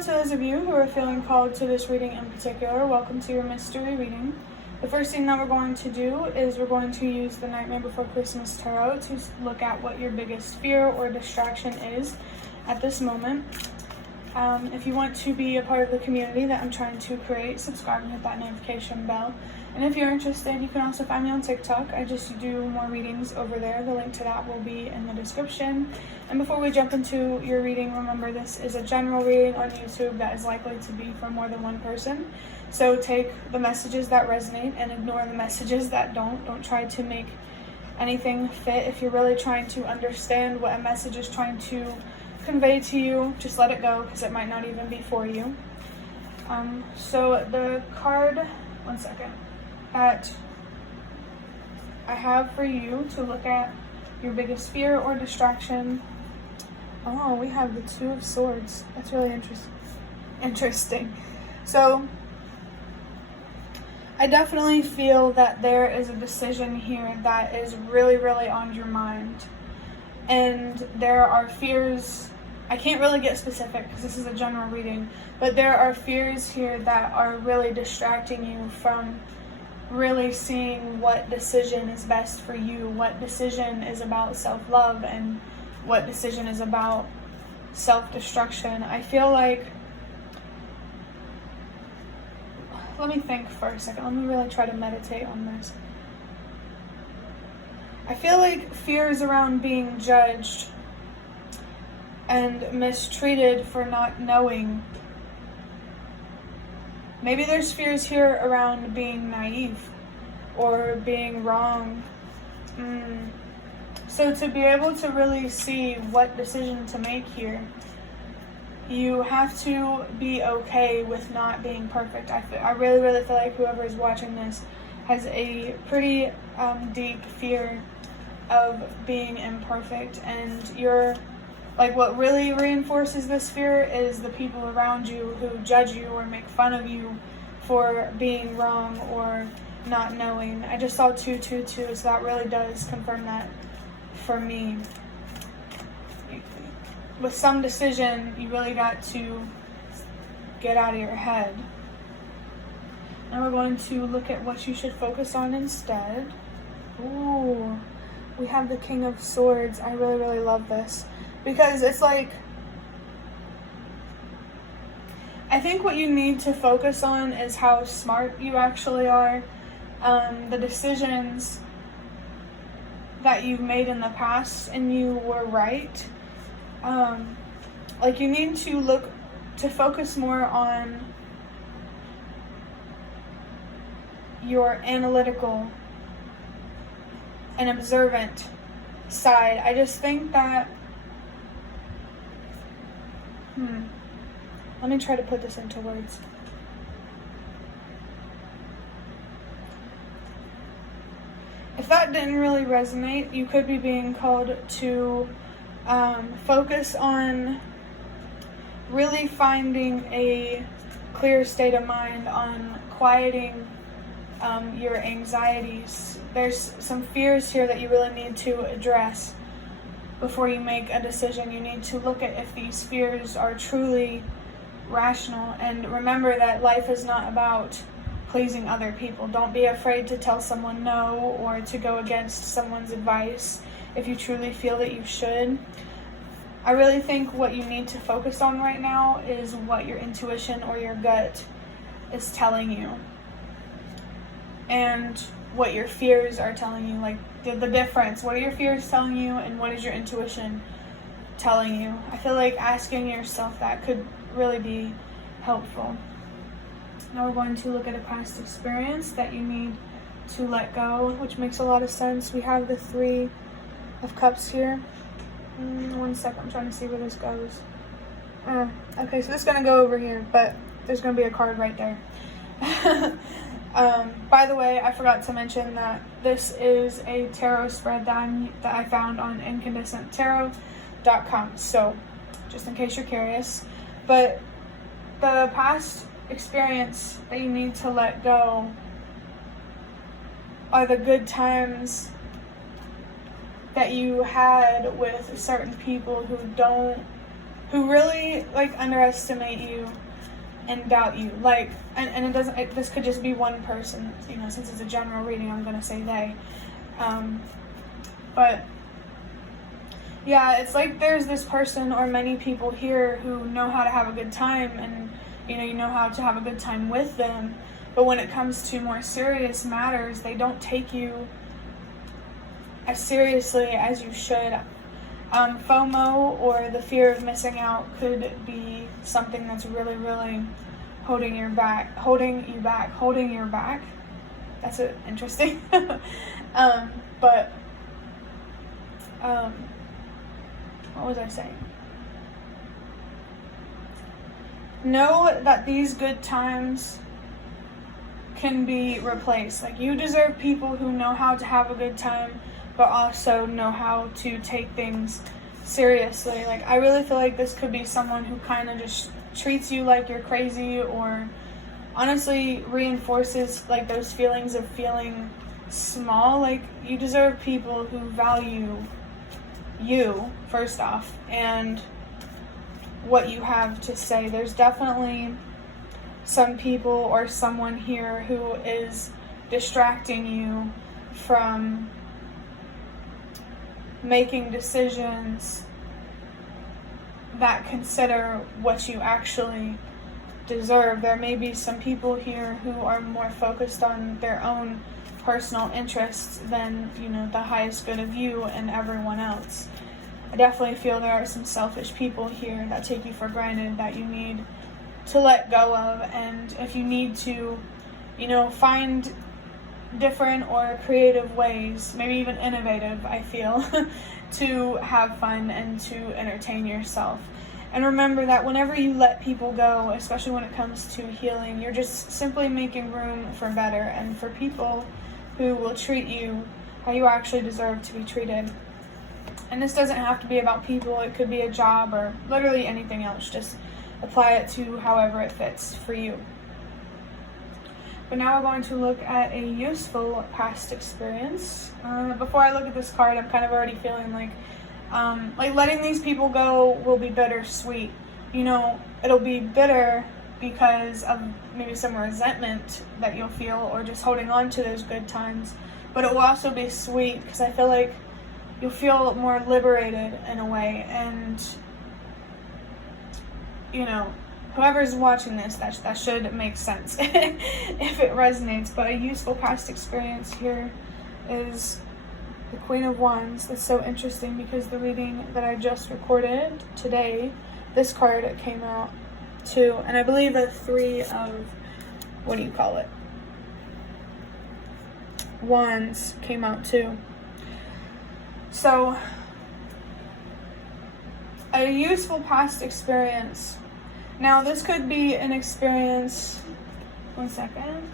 Hello to those of you who are feeling called to this reading in particular. Welcome to your mystery reading. The first thing that we're going to do is we're going to use the Nightmare Before Christmas Tarot to look at what your biggest fear or distraction is at this moment. If you want to be a part of the community that I'm trying to create, subscribe and hit that notification bell. And if you're interested, you can also find me on TikTok. I just do more readings over there. The link to that will be in the description. And before we jump into your reading, remember this is a general reading on YouTube that is likely to be for more than one person. So take the messages that resonate and ignore the messages that don't. Don't try to make anything fit. If you're really trying to understand what a message is trying to convey to you, just let it go because it might not even be for you. So the card, one second, that I have for you to look at your biggest fear or distraction. Oh, we have the Two of Swords. That's really interesting. So I definitely feel that there is a decision here that is really, really on your mind. And there are fears. I can't really get specific because this is a general reading, but there are fears here that are really distracting you from really seeing what decision is best for you, what decision is about self-love, and what decision is about self-destruction. I feel like, let me think for a second. Let me really try to meditate on this. I feel like fears around being judged and mistreated for not knowing. Maybe there's fears here around being naive or being wrong. So to be able to really see what decision to make here, you have to be okay with not being perfect. I really, really feel like whoever is watching this has a pretty deep fear of being imperfect, and what really reinforces this fear is the people around you who judge you or make fun of you for being wrong or not knowing. I just saw 222, so that really does confirm that for me. With some decision, you really got to get out of your head. Now we're going to look at what you should focus on instead. Ooh, we have the King of Swords. I really, really love this. Because it's like, I think what you need to focus on is how smart you actually are. The decisions that you've made in the past and you were right. You need to focus more on your analytical and observant side. I just think that let me try to put this into words. If that didn't really resonate, you could be being called to focus on really finding a clear state of mind, on quieting your anxieties. There's some fears here that you really need to address before you make a decision. You need to look at if these fears are truly rational, and remember that life is not about pleasing other people. Don't be afraid to tell someone no or to go against someone's advice if you truly feel that you should. I really think what you need to focus on right now is what your intuition or your gut is telling you, and what your fears are telling you, like the difference. What are your fears telling you and what is your intuition telling you? I feel like asking yourself that could really be helpful. Now we're going to look at a past experience that you need to let go, which makes a lot of sense. We have the Three of Cups here. One second, I'm trying to see where this goes. Okay, so this is going to go over here, but there's going to be a card right there. By the way, I forgot to mention that this is a tarot spread that I found on incandescenttarot.com, so just in case you're curious. But the past experience that you need to let go are the good times that you had with certain people who don't who really like underestimate you and doubt you. Like, and it doesn't, this could just be one person, you know, since it's a general reading, I'm gonna say they. But yeah, it's like there's this person or many people here who know how to have a good time, and you know how to have a good time with them, but when it comes to more serious matters, they don't take you as seriously as you should. FOMO, or the fear of missing out, could be something that's really, really holding you back. That's interesting. But what was I saying? Know that these good times can be replaced. Like, you deserve people who know how to have a good time, but also know how to take things seriously. Like, I really feel like this could be someone who kind of just treats you like you're crazy, or honestly reinforces like those feelings of feeling small. Like, you deserve people who value you, first off, and what you have to say. There's definitely some people or someone here who is distracting you from making decisions that consider what you actually deserve. There may be some people here who are more focused on their own personal interests than, you know, the highest good of you and everyone else. I definitely feel there are some selfish people here that take you for granted, that you need to let go of. And if you need to, you know, find different or creative ways, maybe even innovative, I feel, to have fun and to entertain yourself. And remember that whenever you let people go, especially when it comes to healing, you're just simply making room for better and for people who will treat you how you actually deserve to be treated. And this doesn't have to be about people. It could be a job or literally anything else. Just apply it to however it fits for you. But now we're going to look at a useful past experience. Before I look at this card, I'm kind of already feeling like letting these people go will be bittersweet. You know, it'll be bitter because of maybe some resentment that you'll feel, or just holding on to those good times. But it will also be sweet because I feel like you'll feel more liberated in a way. And, you know, whoever's watching this, that should make sense if it resonates. But a useful past experience here is the Queen of Wands. That's so interesting because the reading that I just recorded today, this card came out too. And I believe the Three of, what do you call it? Wands came out too. So, a useful past experience. Now, this could be an experience. One second.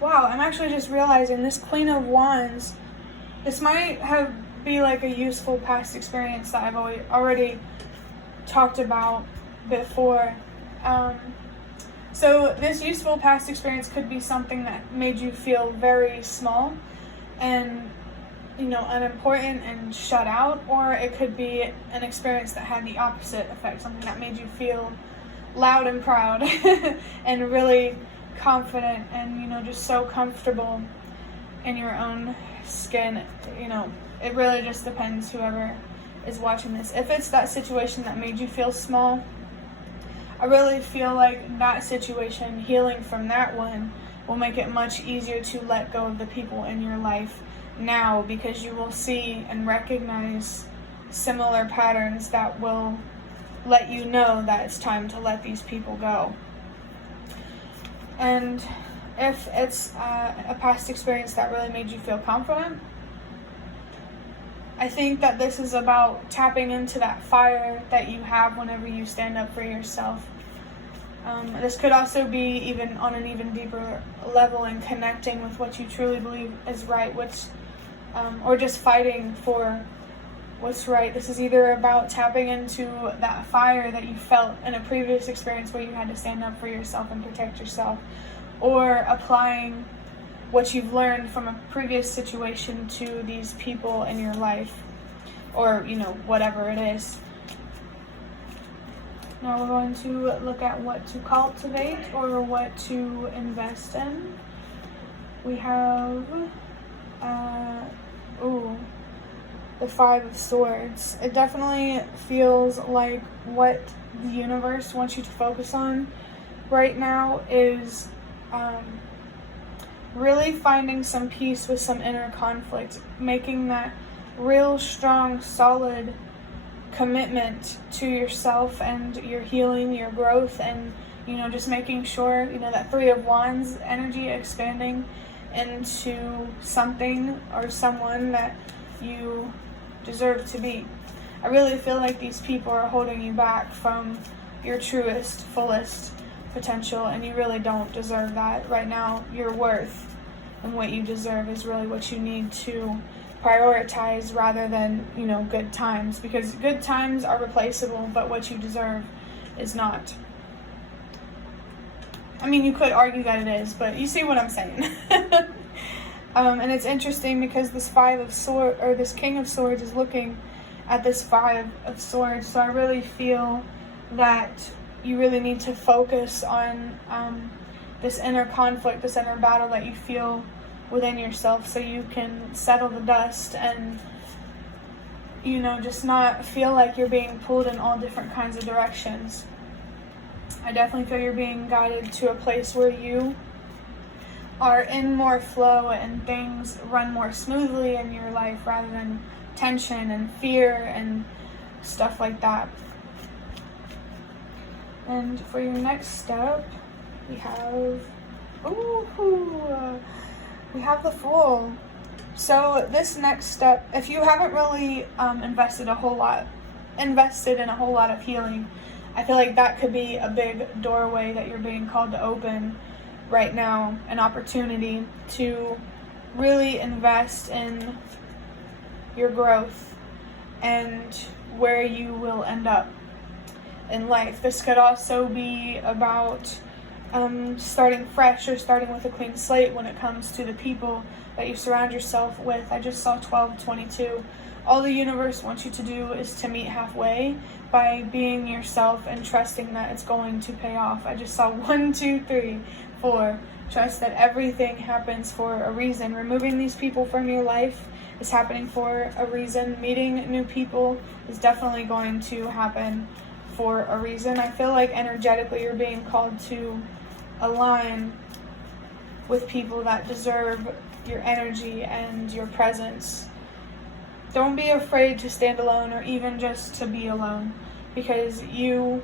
Wow, I'm actually just realizing this Queen of Wands, this might be like a useful past experience that I've already talked about before. So this useful past experience could be something that made you feel very small and, you know, unimportant and shut out, or it could be an experience that had the opposite effect, something that made you feel loud and proud and really confident and, you know, just so comfortable in your own skin. You know, it really just depends, whoever is watching this. If it's that situation that made you feel small, I really feel like that situation, healing from that one, will make it much easier to let go of the people in your life now, because you will see and recognize similar patterns that will let you know that it's time to let these people go. And if it's a past experience that really made you feel confident, I think that this is about tapping into that fire that you have whenever you stand up for yourself. This could also be even on an even deeper level and connecting with what you truly believe is right, or just fighting for what's right. This is either about tapping into that fire that you felt in a previous experience where you had to stand up for yourself and protect yourself, or applying what you've learned from a previous situation to these people in your life, or, you know, whatever it is. Now we're going to look at what to cultivate or what to invest in. We have, the Five of Swords. It definitely feels like what the universe wants you to focus on right now is really finding some peace with some inner conflict, making that real strong, solid commitment to yourself and your healing, your growth, and just making sure that Three of Wands energy expanding into something or someone that you deserve to be. I really feel like these people are holding you back from your truest, fullest potential, and you really don't deserve that. Right now, your worth and what you deserve is really what you need to prioritize rather than, good times, because good times are replaceable, but what you deserve is not. I mean, you could argue that it is, but you see what I'm saying. And it's interesting because this this King of Swords is looking at this Five of Swords. So I really feel that you really need to focus on this inner conflict, this inner battle that you feel within yourself, so you can settle the dust and just not feel like you're being pulled in all different kinds of directions. I definitely feel you're being guided to a place where you are in more flow and things run more smoothly in your life rather than tension and fear and stuff like that. And for your next step, we have the Fool. So this next step, if you haven't really invested in a whole lot of healing, I feel like that could be a big doorway that you're being called to open right now, an opportunity to really invest in your growth and where you will end up in life. This could also be about starting fresh or starting with a clean slate when it comes to the people that you surround yourself with. I just saw 1222. All the universe wants you to do is to meet halfway by being yourself and trusting that it's going to pay off. I just saw 1, 2, 3, 4. Trust that everything happens for a reason. Removing these people from your life is happening for a reason. Meeting new people is definitely going to happen for a reason. I feel like energetically you're being called to align with people that deserve your energy and your presence. Don't be afraid to stand alone or even just to be alone, because you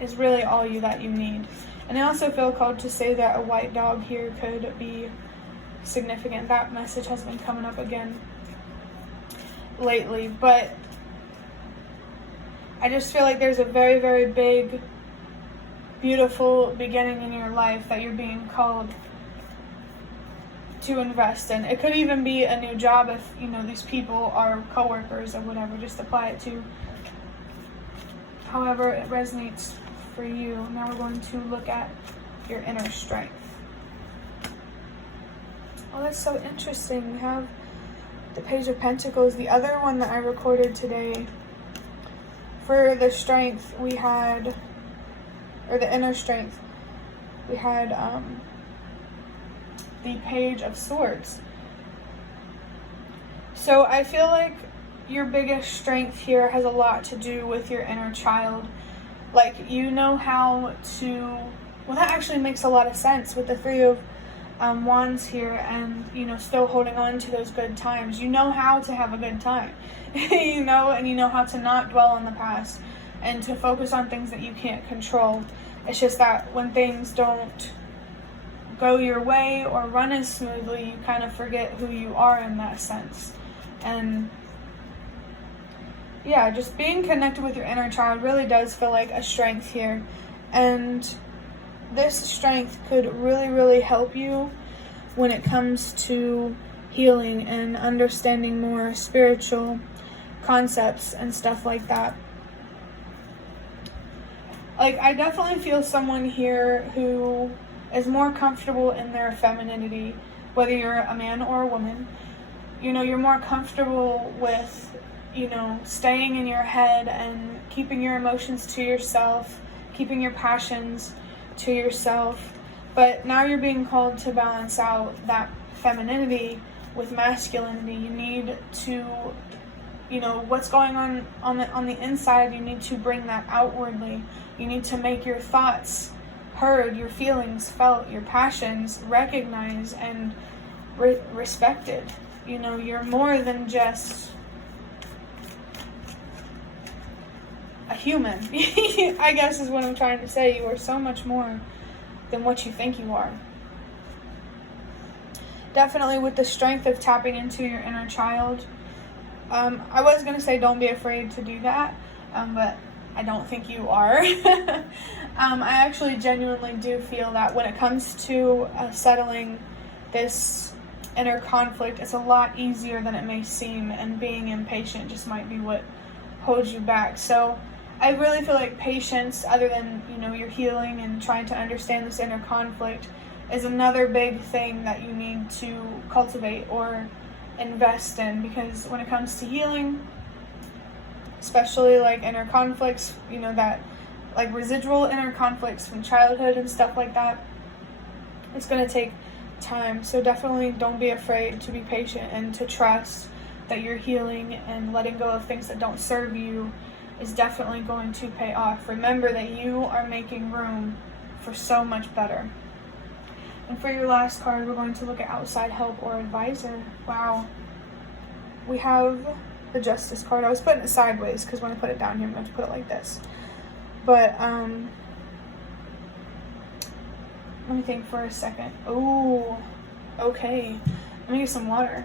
is really all that you need. And I also feel called to say that a white dog here could be significant. That message has been coming up again lately, but I just feel like there's a very, very big, beautiful beginning in your life that you're being called to invest in. It could even be a new job if, these people are coworkers or whatever. Just apply it to however it resonates for you. Now we're going to look at your inner strength. Oh, that's so interesting. We have the Page of Pentacles. The other one that I recorded today, for the strength, we had, or the inner strength, we had the Page of Swords. So I feel like your biggest strength here has a lot to do with your inner child. Like, you know how to, well, that actually makes a lot of sense with the Three of Wands here, and still holding on to those good times. You know how to have a good time. And you know how to not dwell on the past and to focus on things that you can't control. It's just that when things don't go your way or run as smoothly, you kind of forget who you are in that sense. And yeah, just being connected with your inner child really does feel like a strength here. And this strength could really, really help you when it comes to healing and understanding more spiritual concepts and stuff like that. Like, I definitely feel someone here who is more comfortable in their femininity, whether you're a man or a woman. You're more comfortable with staying in your head and keeping your emotions to yourself, keeping your passions to yourself. But now you're being called to balance out that femininity with masculinity. You need to, what's going on the inside, you need to bring that outwardly. You need to make your thoughts heard, your feelings felt, your passions recognized and respected. You're more than just a human. I guess is what I'm trying to say. You are so much more than what you think you are. Definitely with the strength of tapping into your inner child. I was going to say don't be afraid to do that, but I don't think you are. I actually genuinely do feel that when it comes to settling this inner conflict, it's a lot easier than it may seem, and being impatient just might be what holds you back. So I really feel like patience, other than, your healing and trying to understand this inner conflict, is another big thing that you need to cultivate or invest in, because when it comes to healing, especially like inner conflicts, that like residual inner conflicts from childhood and stuff like that, it's going to take time. So definitely don't be afraid to be patient and to trust that your healing and letting go of things that don't serve you is definitely going to pay off. Remember that you are making room for so much better. And for your last card, we're going to look at outside help or advisor. Wow. We have the Justice card. I was putting it sideways because when I put it down here, I'm going to put it like this. But, let me think for a second. Oh, okay. Let me get some water.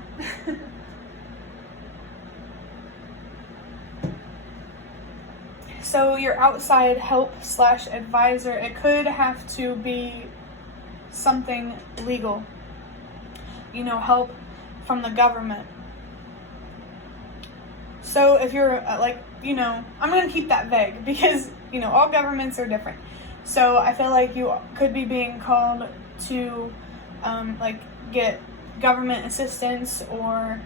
So your outside help / advisor, it could have to be something legal. Help from the government. So if you're I'm going to keep that vague because, all governments are different. So I feel like you could be being called to get government assistance or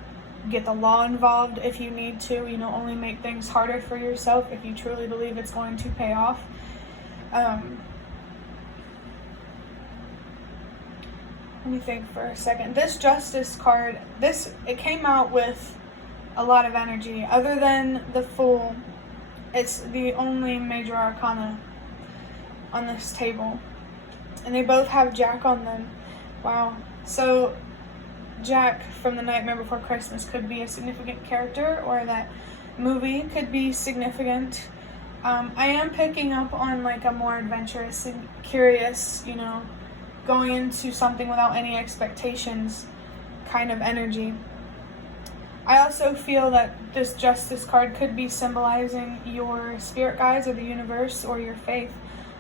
get the law involved if you need to, only make things harder for yourself if you truly believe it's going to pay off. Let me think for a second. This Justice card, it came out with a lot of energy. Other than the Fool, it's the only major arcana on this table. And they both have Jack on them. Wow. So Jack from The Nightmare Before Christmas could be a significant character, or that movie could be significant. I am picking up on a more adventurous and curious, going into something without any expectations kind of energy. I also feel that this Justice card could be symbolizing your spirit guides or the universe or your faith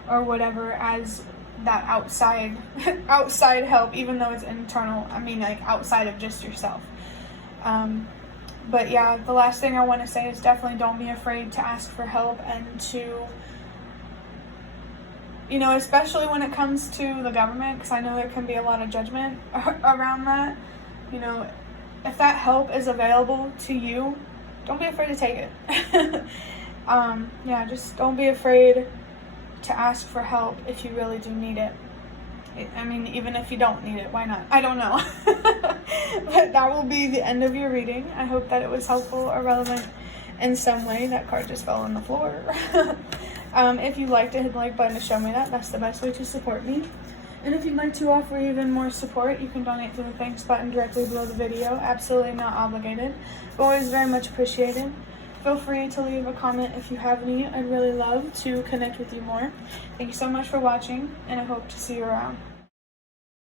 or whatever as that outside help, even though it's internal. Outside of just yourself. But yeah, the last thing I want to say is definitely don't be afraid to ask for help, and to, especially when it comes to the government, because I know there can be a lot of judgment around that. If that help is available to you, don't be afraid to take it. Just don't be afraid to ask for help if you really do need it. Even if you don't need it, why not? I don't know. But that will be the end of your reading. I hope that it was helpful or relevant in some way. That card just fell on the floor. If you'd like to hit the like button to show me that, that's the best way to support me. And if you'd like to offer even more support, you can donate through the thanks button directly below the video. Absolutely not obligated, but always very much appreciated. Feel free to leave a comment if you have any. I'd really love to connect with you more. Thank you so much for watching, and I hope to see you around.